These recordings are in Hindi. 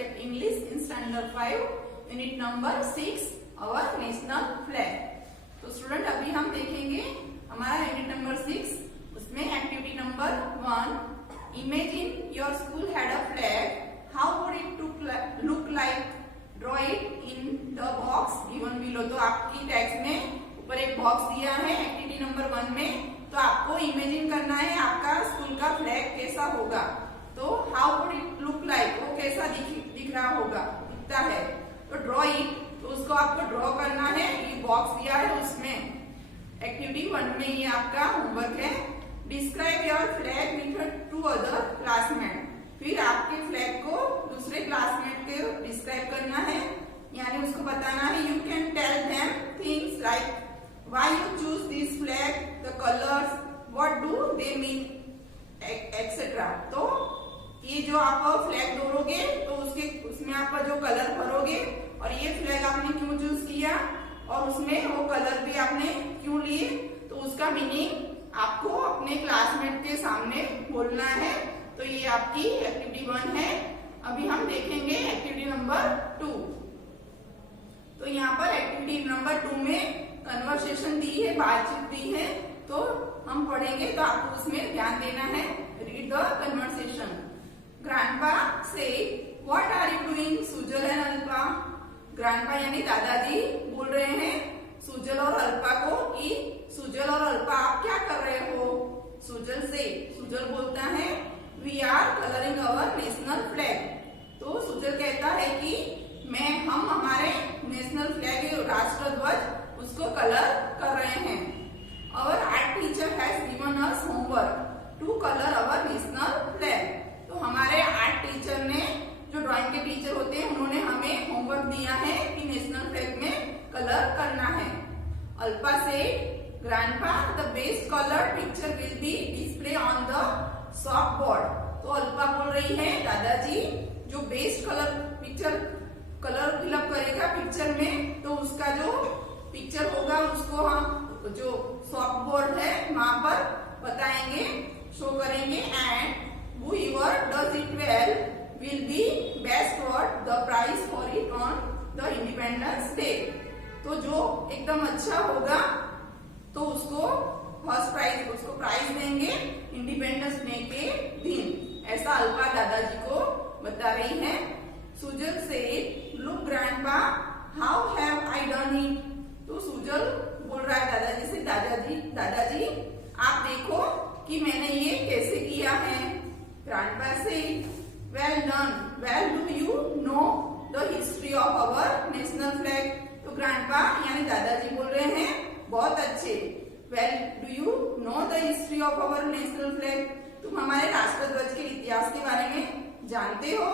subject English in standard 5 unit number 6 our national flag। तो स्टूडेंट अभी हम देखेंगे हमारा यूनिट नंबर 6 उसमें activity number 1 imagine your school had a flag how would it look like draw it in the box given below. तो आपकी टेक्स्ट में ऊपर एक बॉक्स दिया है एक्टिविटी नंबर 1 में, तो आपको इमेजिन करना है आपका स्कूल का फ्लैग कैसा होगा। तो how would it look like, वो कैसा दिख रहा होगा, दिखता है। तो ड्रॉ इट, तो उसको आपको ड्रॉ करना है। ये बॉक्स दिया है उसमें एक्टिविटी 1 में ये आपका होमवर्क है। Describe your flag with 2 other classmate, फिर आपके फ्लैग को दूसरे क्लासमेट को डिस्क्राइब करना है, यानी उसको बताना है। You can tell them things like why you choose this flag, the colours, what do they mean, etcetera. तो ये जो आप फ्लैग दौड़ोगे तो उसमें आप जो कलर भरोगे और ये फ्लैग आपने क्यों चूज किया और उसमें वो कलर भी आपने क्यों लिए, तो उसका मीनिंग आपको अपने क्लासमेट के सामने बोलना है। तो ये आपकी एक्टिविटी 1 है। अभी हम देखेंगे एक्टिविटी नंबर 2। तो यहाँ पर एक्टिविटी नंबर 2 में कन्वर्सेशन दी है, बातचीत दी है, तो हम पढ़ेंगे तो आपको उसमें ध्यान देना है। Read the conversation. ग्रैंडपा से what are you doing Sujal and Alpa. Grandpa यानी दादाजी बोल रहे हैं सुजल और अल्पा को कि सुजल और अल्पा आप क्या कर रहे हो। सुजल से सुजल बोलता है we are colouring our national flag. तो सुजल कहता है कि हम हमारे नेशनल फ्लैग राष्ट्र ध्वज उसको कलर कर रहे हैं। Our art teacher has given us homework to color our national flag। तो हमारे आर्ट टीचर ने, जो ड्राइंग के टीचर होते हैं, उन्होंने हमें होमवर्क दिया है कि नेशनल फ्लैग में कलर करना है। अल्पा से grandpa the best colour picture will be display on the soft board. तो अल्पा बोल रही है दादाजी जो बेस्ट कलर फिलअप करेगा पिक्चर में, तो उसका जो पिक्चर होगा उसको हम जो सॉफ्ट बोर्ड है वहां पर बताएंगे, शो करेंगे। And whoever does it well will be best got the prize for it on the Independence Day। तो जो एकदम अच्छा होगा तो उसको फर्स्ट प्राइज, उसको प्राइज देंगे इंडिपेंडेंस डे के दिन। ऐसा अल्पा दादाजी को बता रही है। सुजल से look grandpa how have I done it. तो सुजल बोल रहा है दादाजी से दादाजी आप देखो कि मैंने ये कैसे किया है। ग्रैंडपा से well done, well do you know the history of our national flag. तो ग्रैंडपा यानी दादाजी बोल रहे हैं बहुत अच्छे। Well do you know the history of our national flag, तुम हमारे राष्ट्र ध्वज के इतिहास के बारे में जानते हो।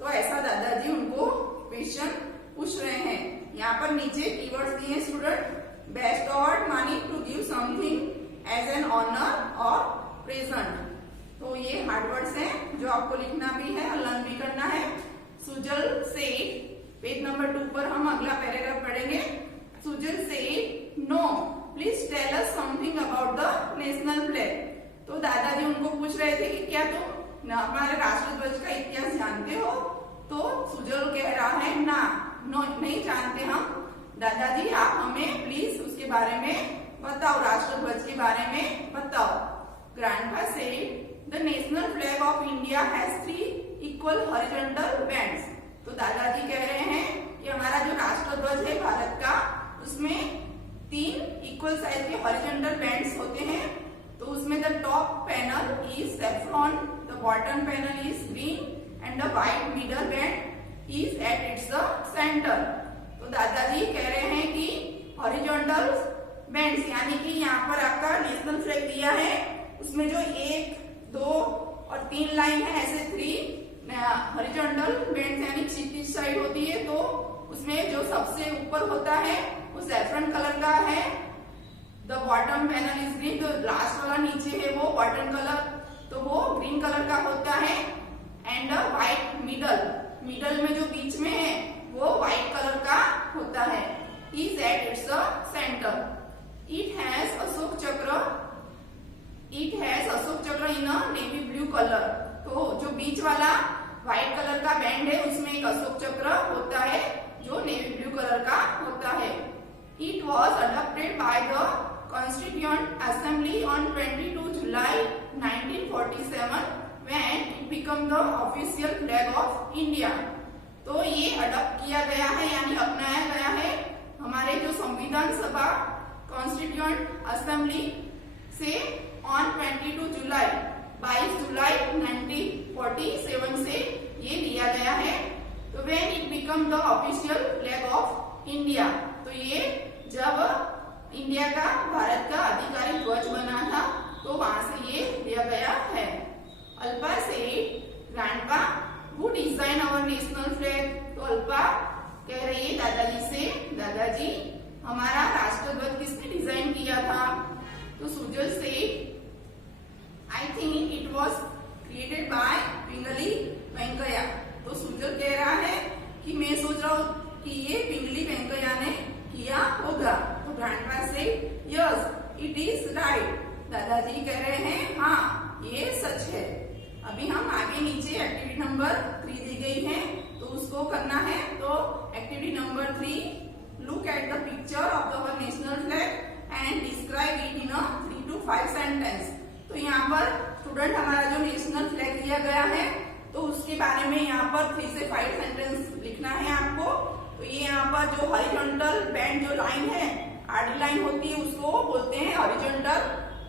तो ऐसा दादाजी उनको क्वेश्चन पूछ रहे हैं। यहाँ पर नीचे कीवर्ड्स दिए student. Best award money to give something as an honour और प्रेजेंट। तो ये हार्ड वर्ड्स हैं जो आपको लिखना भी है और लर्न भी करना है। सुजल से पेज नंबर 2 पर हम अगला पैराग्राफ पढ़ेंगे। सुजल से no please tell us something about the national flag. तो दादाजी उनको पूछ रहे थे कि क्या तुम हमारे राष्ट्र ध्वज का इतिहास जानते हो। तो सुजल कह रहा है ना, नो नहीं जानते हम। दादाजी आप हमें प्लीज उसके बारे में बताओ, राष्ट्र ध्वज के बारे में बताओ। ग्रैंडपा से the national flag of India has 3 equal horizontal bands. तो दादाजी कह रहे हैं कि हमारा जो राष्ट्र ध्वज है भारत का, उसमें 3 इक्वल साइज के हॉरिजॉन्टल बैंड्स होते हैं। तो उसमें the top panel is saffron, the bottom panel is green and the white middle band is at its centre. तो दादाजी कह रहे हैं कि हॉरिजॉन्टल बैंड्स यानी कि यहाँ पर आपका नेशनल फ्लैग दिया है, उसमें जो 1, 2 और 3 लाइन है, ऐसे 3 हॉरिजॉन्टल बैंड्स यानी क्षैतिज साइड होती है। तो उसमें जो सबसे ऊपर होता है वो सैफरन कलर का है। The bottom panel is green, जो लास्ट वाला नीचे है वो बॉटम कलर, तो वो ग्रीन कलर का होता है। एंड व्हाइट मिडल में जो बीच में है वो व्हाइट कलर का होता है। Is at its centre. It has Ashok चक्र इन अ नेवी ब्लू कलर। तो जो बीच वाला व्हाइट कलर का बैंड है उसमें एक अशोक चक्र होता है जो नेवी ब्लू कलर का होता है। It was adopted by the constituent assembly on 22 July 1947 when it became the official flag of India। तो ये अडॉप्ट किया गया है यानी अपनाया गया है हमारे जो संविधान सभा कॉन्स्टिट्यूएंट असेंबली से ऑन 22 जुलाई 1947 से ये लिया गया है। तो when it became the official flag of India, तो ये जब इंडिया का भारत का आधिकारिक ध्वज बना था तो वहां से ये लिया गया है। अल्पा से grandpa who design our national flag. तो अल्पा कह रही है दादाजी से, दादाजी हमारा राष्ट्रध्वज किसने डिजाइन किया था। तो सुजल से I think it was created by Pingali Venkayya. तो सुजल कह रहा है कि मैं सोच रहा हूँ कि ये पिंगली वेंकैया ने किया होगा। तो ग्रैंडपा से यस इट इज राइट। दादाजी कह रहे हैं हाँ ये सच है। अभी हम आगे नीचे एक्टिविटी नंबर 3 दी गई है तो उसको करना है। तो activity number 3 look at the picture of our national flag and describe it in 3 to 5 sentence. तो यहाँ पर स्टूडेंट हमारा जो नेशनल फ्लैग दिया गया है तो उसके बारे में यहाँ पर 3 से 5 सेंटेंस लिखना है आपको। तो ये यहाँ पर जो हॉरिजॉन्टल बैंड जो लाइन है आडी लाइन होती है उसको बोलते हैं हॉरिजॉन्टल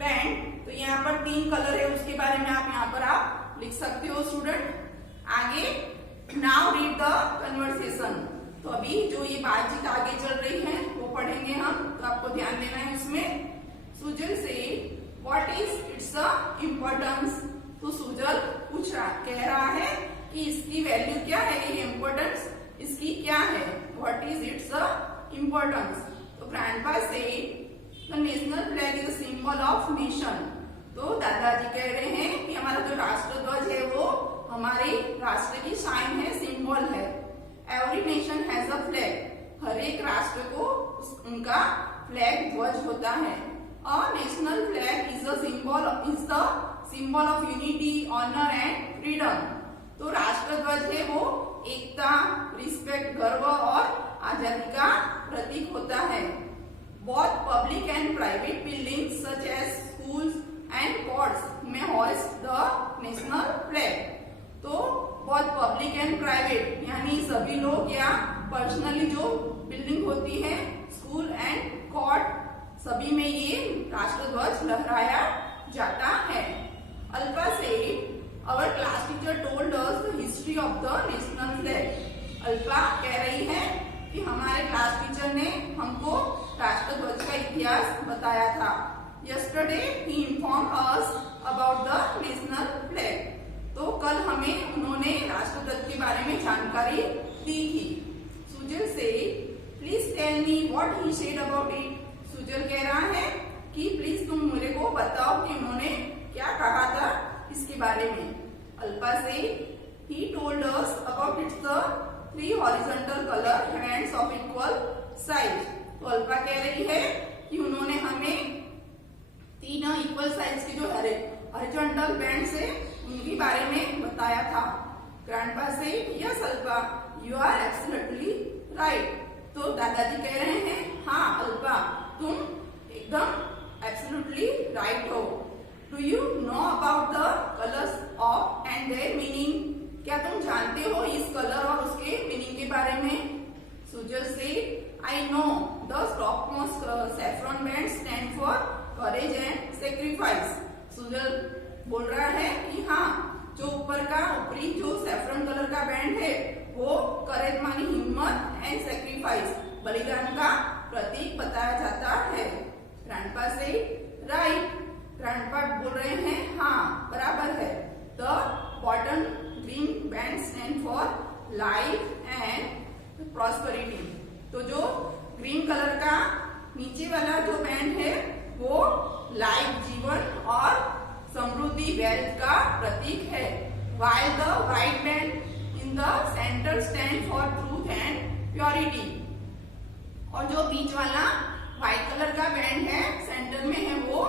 बैंड। तो यहाँ पर 3 कलर है उसके बारे में आप यहाँ पर आप लिख सकते हो स्टूडेंट। आगे नाउ रीड द कन्वर्सेशन। तो अभी जो ये बातचीत आगे चल रही है वो पढ़ेंगे हम। तो आपको ध्यान देना है उसमें। सुजल से व्हाट इज इट्स इम्पोर्टेंस। तो सुजल कह रहा है कि इसकी वैल्यू क्या है, ये इम्पोर्टेंस इसकी क्या है, व्हाट इज इट्स इम्पोर्टेंस। तो ग्रैंडपा से the national flag is a symbol of nation. तो दादाजी कह रहे हैं कि हमारा जो राष्ट्रध्वज है वो हमारे राष्ट्र की शान है, सिंबल है। Every nation has a flag. हर एक राष्ट्र को उनका फ्लैग ध्वज होता है। और national flag is the symbol of unity, honour and freedom. तो राष्ट्रध्वज है वो एकता, रिस्पेक्ट, गर्व और आजादी का प्रतीक होता है। Both public and private buildings such as schools and courts में होस्ट द नेशनल फ्लैग। तो बहुत पब्लिक एंड प्राइवेट यानी सभी लोग या पर्सनली जो बिल्डिंग होती है, स्कूल एंड कोर्ट, सभी में ये राष्ट्रध्वज लहराया जाता है। अल्पा से our class teacher told us the history of the national flag. Alpa कह रही है कि हमारे क्लास टीचर ने हमको राष्ट्रध्वज का इतिहास बताया था। Yesterday he informed us about the national flag। तो कल हमें उन्होंने राष्ट्रध्वज के बारे में जानकारी दी थी। सुजल से please tell me what he said about it. Sujal कह रहा है कि प्लीज तुम मेरे को बताओ कि उन्होंने क्या कहा था इसके बारे में। अल्पा से he told us about its the 3 horizontal color hands of equal size। तो अल्पा कह रही है कि उन्होंने हमें 3 इक्वल साइज के जो हॉरिजॉन्टल बैंड से उनके बारे में बताया था। ग्रैंडपा से yes Alpa you are absolutely right. तो दादाजी कह रहे हैं हाँ अल्पा तुम एकदम एब्सोल्युटली राइट हो। Do you know about the colours of and their meaning. क्या तुम जानते हो इस कलर और उसके मीनिंग के बारे में। सुजल से I know the topmost saffron band stand for courage and sacrifice. Sujal बोल रहा है कि हाँ जो ऊपरी जो सैफ्रॉन कलर का बैंड है वो करेज मानी हिम्मत एंड सेक्रीफाइस बलिदान का प्रतीक बताया जाता है। ग्रैंडपा से राइट। ग्रैंडपा बोल रहे हैं हाँ बराबर है। The bottom green band stand for life and prosperity. तो जो ग्रीन कलर का नीचे वाला जो बैंड है वो लाइफ, जीवन और समृद्धि, वेल्थ का प्रतीक है। while the white band in the center stand for truth and purity। और जो बीच वाला व्हाइट कलर का बैंड है सेंटर में है वो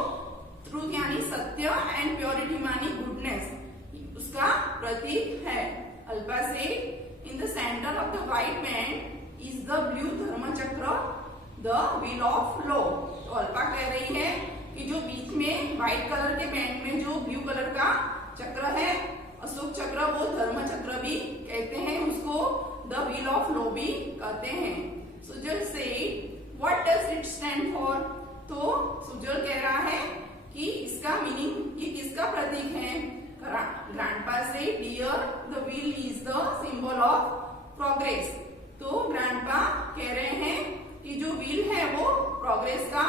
ट्रूथ यानी सत्य एंड प्योरिटी मानी गुडनेस उसका प्रतीक है। अल्पा से in the centre of the white band is the blue Dharmachakra the wheel of law. तो अल्पा कह रही है कि जो बीच में व्हाइट कलर के बैंड में जो ब्लू कलर का चक्र है, अशोक चक्र, वो धर्म चक्र भी कहते हैं, उसको द व्हील ऑफ लॉ भी कहते हैं। सुजल से what does it stand for? तो सुजल कह रहा है कि इसका मीनिंग, ये किसका प्रतीक है? ग्रैंडपा से dear the wheel is the symbol of progress. तो ग्रैंडपा कह रहे हैं कि जो व्हील है वो प्रोग्रेस का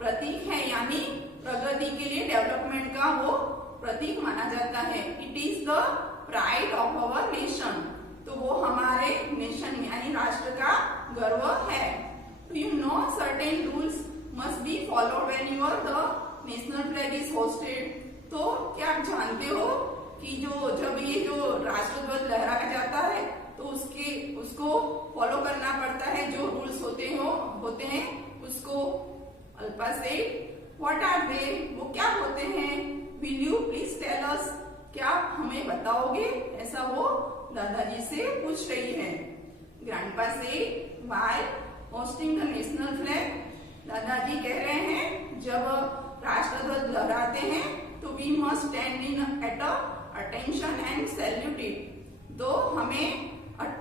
प्रतीक है, यानी प्रगति के लिए, डेवलपमेंट का वो प्रतीक माना जाता है। It is the pride of our nation. तो वो हमारे नेशन यानी राष्ट्र का गर्व है। You know certain rules must be followed when your the national flag is hosted. तो क्या आप जानते हो कि जब ये जो राष्ट्रध्वज लहराया जाता है तो उसको फॉलो करना पड़ता है, जो रूल्स होते हैं उसको। अल्पा से व्हाट आर दे? वो क्या होते हैं? Will you please tell us? क्या आप हमें बताओगे? ऐसा वो दादाजी से पूछ रही है। ग्रैंडपा से while hosting the national flag, दादाजी कह रहे हैं जब राष्ट्रध्वज लहराते हैं तो we must stand in at attention and salute it. तो हमें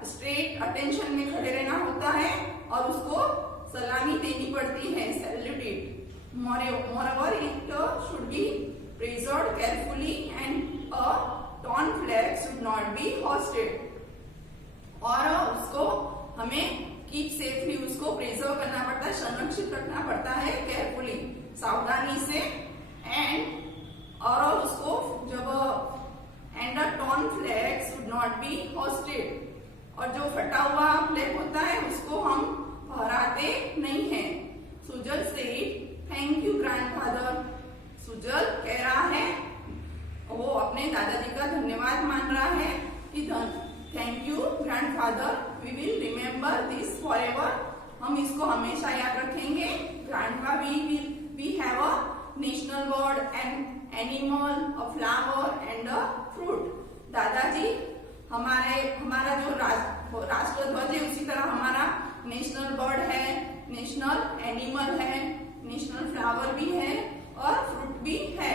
स्ट्रेट अटेंशन में खड़े रहना होता है और उसको सलामी देनी पड़ती है, salute it. Moreover, it should be preserved carefully and a torn flag should not be hoisted। और उसको हमें कीप सेफली उसको प्रिजर्व करना पड़ता है, संरक्षित रखना पड़ता है, केयरफुली, सावधानी से। एंड और उसको जब and a torn flag should not be hosted, और जो फटा हुआ फ्लैग होता है उसको हम फहराते नहीं हैं। सुजल से थैंक यू ग्रैंडफादर। सुजल कह रहा है, वो अपने दादाजी का धन्यवाद मान रहा है कि thank you grandfather, we will remember this forever. हम इसको हमेशा याद रखेंगे। Grandpa, we have a national bird, an animal, a flower and a fruit. दादाजी, हमारा जो राष्ट्रध्वज है उसी तरह हमारा नेशनल बर्ड है, नेशनल एनिमल है, नेशनल फ्लावर भी है और फ्रूट भी है।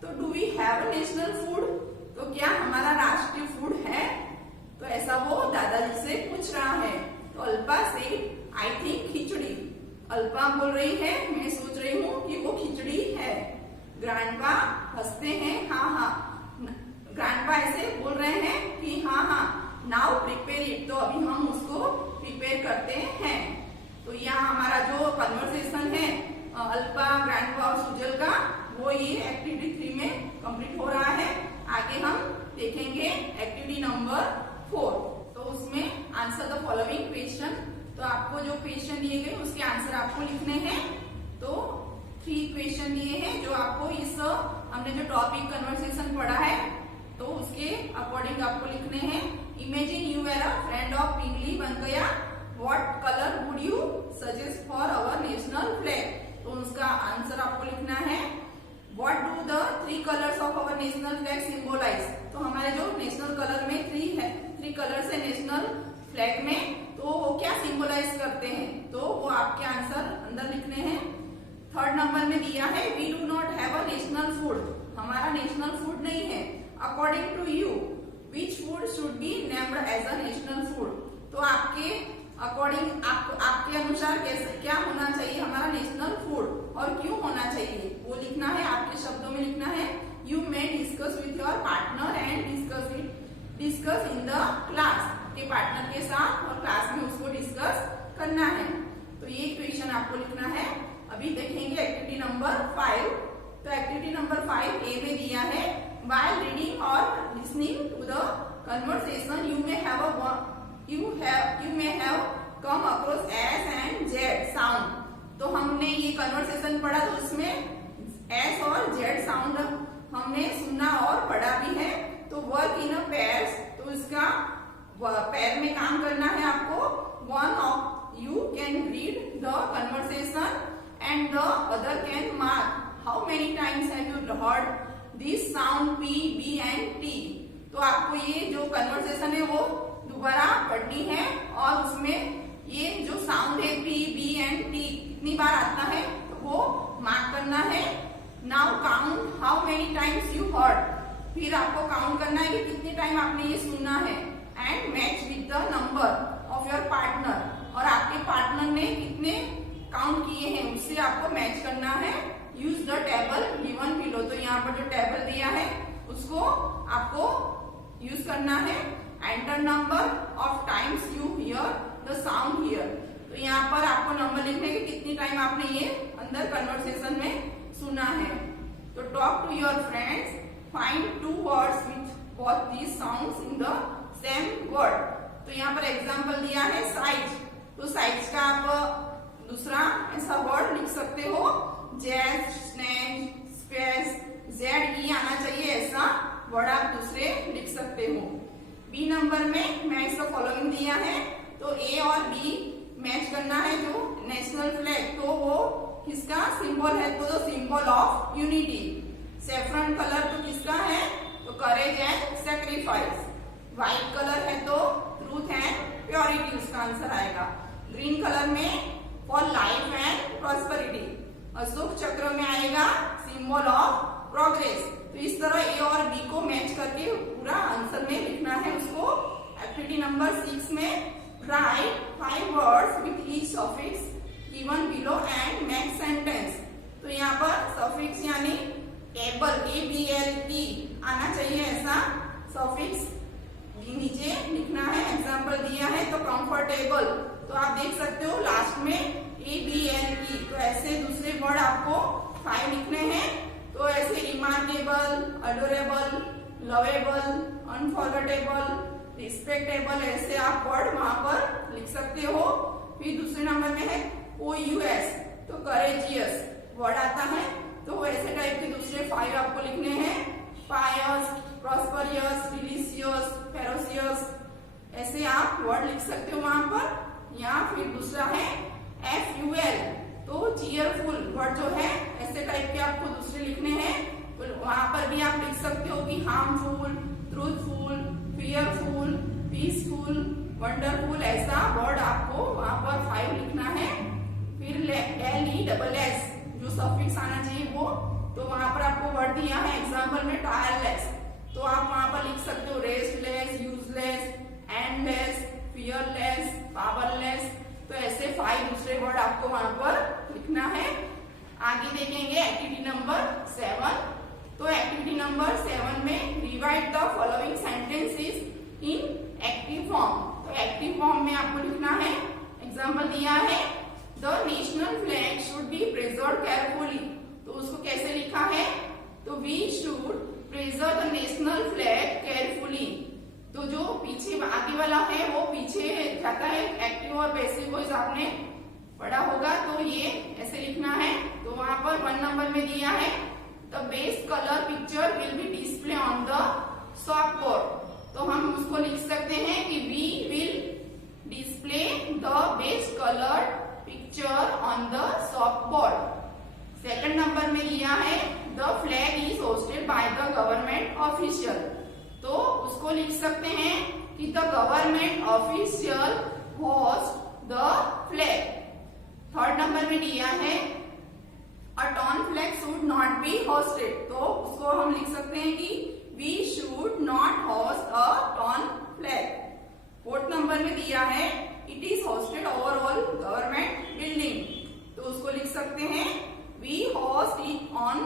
तो do we have national food? तो क्या हमारा राष्ट्रीय फूड है? तो ऐसा वो दादाजी से पूछ रहा है। तो अल्पा से आई थिंक खिचड़ी। अल्पा बोल रही है मैं सोच रही हूँ कि वो खिचड़ी है। ग्रैंडपा हंसते हैं, हाँ हाँ। ग्रैंडपा ऐसे बोल रहे हैं कि हाँ हाँ, नाउ प्रिपेयर इट। तो अभी हम उसको प्रिपेयर करते हैं। तो यहाँ हमारा जो कन्वर्सेशन है अल्पा, ग्रैंडपा और सुजल का, वो ये एक्टिविटी 3 में कंप्लीट हो रहा है। आगे हम देखेंगे एक्टिविटी नंबर 4। तो उसमें आंसर द फॉलोइंग क्वेश्चन। तो आपको जो क्वेश्चन दिए गए उसके आंसर आपको लिखने हैं। तो 3 क्वेश्चन दिए हैं जो आपको इस हमने जो टॉपिक कन्वर्सेशन पढ़ा है तो उसके अकॉर्डिंग आपको लिखने हैं। Imagine you are a friend of Pingali Venkayya, what colour would you suggest for our national flag? तो उसका आंसर आपको लिखना है। What do the 3 colours of our national flag symbolise? तो हमारे जो नेशनल कलर में 3 कलर्स है नेशनल फ्लैग में, तो वो क्या सिंबलाइज करते हैं? तो वो आपके आंसर अंदर लिखने हैं। 3rd नंबर में दिया है we do not have a national food, हमारा नेशनल फूड नहीं है। According to you which food should be named as a national food? तो आपके अकॉर्डिंग आपके अनुसार कैसे क्या होना चाहिए हमारा नेशनल फूड और क्यों होना चाहिए वो लिखना है, आपके शब्दों में लिखना है। You may discuss with your partner and discuss in the class, के पार्टनर के साथ और क्लास में उसको डिस्कस करना है। तो ये क्वेश्चन आपको लिखना है। अभी देखेंगे एक्टिविटी नंबर 5। तो एक्टिविटी नंबर 5 ए में दिया है while reading or listening to the conversation you may have come across S and Z sound। तो हमने ये कन्वर्सेशन पढ़ा तो उसमें S और Z साउंड हमने सुना और पढ़ा भी है। तो वर्क इन अ पेयर्स, तो इसका पैर में काम करना है आपको। One of you can read the conversation and the other can mark how many times have you heard this sound P, B and T। तो तो आपको ये जो कन्वर्सेशन है वो दोबारा पढ़नी है और उसमें ये जो साउंड है पी बी एंड टी कितनी बार आता है तो वो मार्क करना है। Now count how many times you heard, फिर आपको काउंट करना है कि कितने टाइम आपने ये सुना है and match with the number of your partner, और आपके पार्टनर ने कितने काउंट किए हैं उससे आपको मैच करना है। Use the table given below, तो यहाँ पर जो टेबल दिया है उसको आपको यूज करना है। Enter number of times you here the sound here, तो यहाँ पर आपको नंबर लिखने के कितनी टाइम आपने ये अंदर कन्वर्सेशन में सुना है। तो talk to your friends, find two words with both these sounds in the same word, तो यहाँ पर एग्जांपल दिया है साइज, तो साइज का आप दूसरा ऐसा वर्ड लिख सकते हो, जैज, स्नैच, स्पेस, जेड ई आना चाहिए ऐसा वर्ड आप दूसरे लिख सकते हो। बी नंबर में मैच द फॉलोइंग दिया है, तो ए और बी मैच करना है जो नेशनल फ्लैग, तो वो किसका सिंबल है, तो symbol of unity. Saffron colour तो किसका है, तो courage and sacrifice. White colour है तो ट्रूथ एंड प्योरिटी उसका आंसर आएगा। ग्रीन कलर में for life and prosperity. Ashok चक्र में आएगा सिंबल ऑफ प्रोग्रेस। तो इस तरह ए और बी को मैच करके पूरा आंसर में लिखना है उसको। एक्टिविटी नंबर 6 में right 5 words with each suffix given below and make sentence, तो यहाँ पर सफिक्स यानी एबल ABLE आना चाहिए ऐसा सफिक्स नीचे लिखना है। एग्जाम्पल दिया है तो कंफर्टेबल, तो आप देख सकते हो लास्ट में ABLE, तो ऐसे दूसरे वर्ड आपको 5 लिखने हैं। तो ऐसे remarkable, adorable, lovable, unforgettable, respectable, ऐसे आप वर्ड वहां पर लिख सकते हो। फिर दूसरे नंबर में है OUS, तो करेजियस वर्ड आता है, तो ऐसे टाइप के दूसरे 5 आपको लिखने हैं। पायस, प्रॉस्परियस, डिलीशियस, फेरोसियस, ऐसे आप वर्ड लिख सकते हो वहां पर। या फिर दूसरा है FUL, तो चीयरफुल वर्ड जो है ऐसे टाइप के आपको दूसरे लिखने हैं। तो वहां पर भी आप लिख सकते हो कि harmful, truthful, fearful, peaceful, wonderful, ऐसा वर्ड आपको वहां पर 5 लिखना है। फिर LESS जो सफिक्स आना चाहिए वो, तो वहां पर आपको वर्ड दिया है एग्जाम्पल में टायरलेस, तो आप वहां पर लिख सकते हो restless, useless, endless, fearless, powerless, तो ऐसे 5 दूसरे वर्ड आपको वहां पर लिखना है। आगे देखेंगे एक्टिविटी नंबर 7, तो एक्टिविटी नंबर 7 में rewrite the following sentences in active form, तो एक्टिव फॉर्म में आपको लिखना है। एग्जाम्पल दिया है the national flag should be preserved carefully, तो उसको कैसे लिखा है, तो we should preserve the national flag carefully, तो जो पीछे आगे वाला है वो पीछे जाता है। एक्टिव और पैसिव वॉइस आपने पढ़ा होगा, तो ये ऐसे लिखना है। तो वहां पर 1 नंबर में दिया है the best colour picture will be display on the shop board, तो हम उसको लिख सकते हैं कि we will display the best colour picture on the shop board. Second number में दिया है the flag is hosted by the government official, तो उसको लिख सकते हैं कि the government official host the flag. Third number में दिया है a torn flag should not be hosted, तो उसको हम लिख सकते हैं कि we should not host a torn flag. Fourth number में दिया है it is hosted over all government building, तो उसको लिख सकते हैं we host it on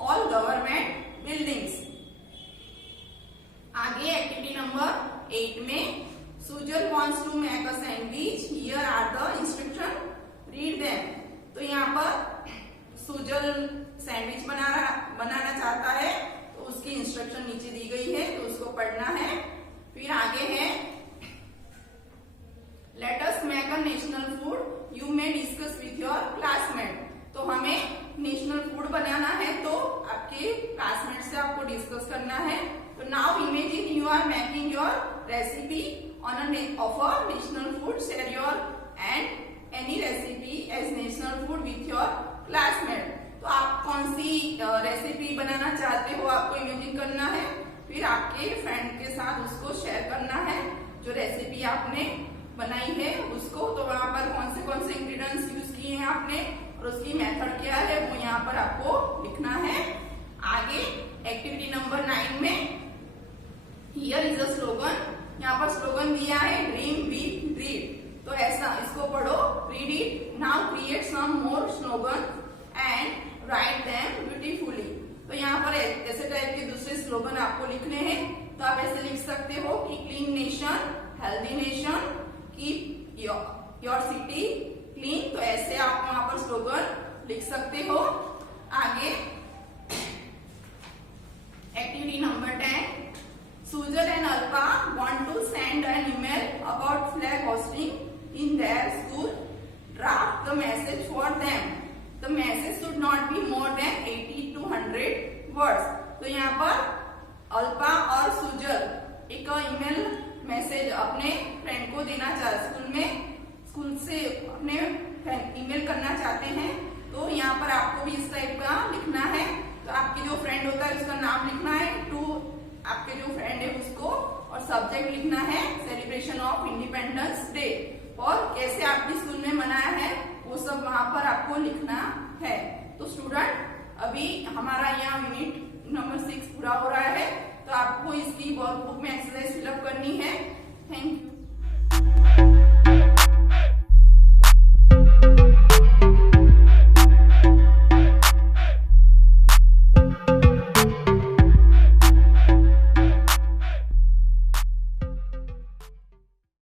all government buildings. आगे एक्टिविटी नंबर 8 में Sujal wants to make a sandwich, here are the instruction, read them, तो यहाँ पर सुजल सैंडविच बनाना चाहता है, तो उसकी इंस्ट्रक्शन नीचे दी गई है, तो उसको पढ़ना है। फिर आगे है let us make a national food, you may discuss with your classmate, तो हमें नेशनल फूड बनाना है, तो आपके क्लासमेट से आपको डिस्कस करना है। तो now imagine you are making your recipe on of a national food, share your and any recipe as national food with your classmate, तो आप कौन सी रेसिपी बनाना चाहते हो आपको इमेजिन करना है। फिर आपके फ्रेंड के साथ उसको शेयर करना है जो रेसिपी आपने बनाई है उसको। तो वहां पर कौन से इंग्रेडिएंट्स यूज किए हैं आपने और उसकी मेथड क्या है वो यहाँ पर आपको लिखना है। आगे एक्टिविटी नंबर 9 में हियर इज अ स्लोगन, यहाँ पर स्लोगन दिया है ड्रीम बिग रीड। तो ऐसा इसको पढ़ो, read it, now create some more slogan and write them beautifully. तो यहाँ पर ऐसे टाइप के दूसरे स्लोगन आपको लिखने हैं। तो आप ऐसे लिख सकते हो कि clean nation, healthy nation, keep your city clean. तो ऐसे आप वहां पर स्लोगन लिख सकते हो। आगे activity number 10, Sujal and Alpa want to send an email about flag hosting in their school. Draft the message for them. The message should not be more than 80 to 100 words. तो यहाँ पर अल्पा और सुजल एक ईमेल मैसेज अपने फ्रेंड को देना चाहते, स्कूल से अपने ईमेल करना चाहते हैं। तो यहाँ पर आपको भी इस टाइप का लिखना है। तो आपके जो फ्रेंड होता है उसका नाम लिखना है, टू आपके जो फ्रेंड है उसको, और सब्जेक्ट लिखना है सेलिब्रेशन ऑफ इंडिपेंडेंस डे, और कैसे आपकी स्कूल में मनाया है वो सब वहां पर आपको लिखना है। तो स्टूडेंट अभी हमारा यहाँ यूनिट नंबर 6 पूरा हो रहा है। तो आपको इसकी वर्कबुक में एक्सरसाइज फिलअप करनी है। Thank you.